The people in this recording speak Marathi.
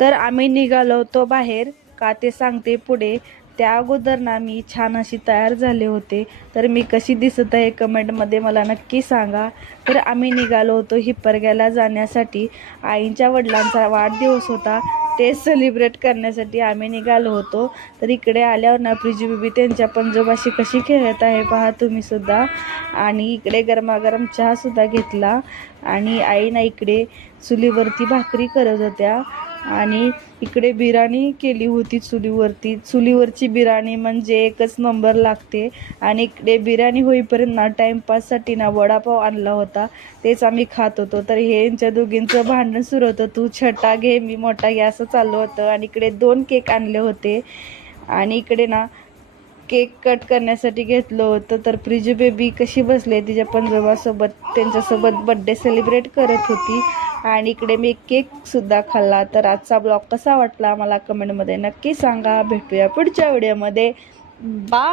तर आम्ही निघालो होतो बाहेर, का ते सांगते पुढे. त्या अगोदर ना मी छान अशी तयार झाले होते. तर मी कशी दिसत आहे कमेंटमध्ये मला नक्की सांगा. तर आम्ही निघालो होतो हिप्परग्याला जाण्यासाठी. आईंच्या वडिलांचा वाढदिवस होता, ते सेलिब्रेट करण्यासाठी आम्ही निघालो होतो. तर इकडे आल्यावर ना प्रिजू बेबी त्यांच्या पंजोबाशी कशी खेळत आहे पहा तुम्ही सुद्धा. आणि इकडे गरमागरम चहा सुद्धा घेतला. आणि आई ना इकडे चुलीवरती भाकरी करत होत्या. आणि इकडे बिर्याणी केली होती चुलीवरची बिर्याणी म्हणजे एकच नंबर लागते. आणि इकडे बिर्याणी होईपर्यंत ना टाईमपाससाठी ना वडापाव आणला होता, तेच आम्ही खात होतो. तर हे यांच्या दोघींचं भांडण सुरू होतं, तू छोटा घे मी मोठा घे असं चालू होतं. आणि इकडे 2 केक आणले होते. आणि इकडे ना केक कट करण्यासाठी घेतलं होतं. तर प्रिजू बेबी कशी बसले तिच्या पंजोबासोबत, त्यांच्यासोबत बड्डे सेलिब्रेट करत होती. आणि इकडे मी केकसुद्धा खाल्ला. तर आजचा ब्लॉग कसा वाटला मला कमेंटमध्ये नक्की सांगा. भेटूया पुढच्या व्हिडिओमध्ये. बाय.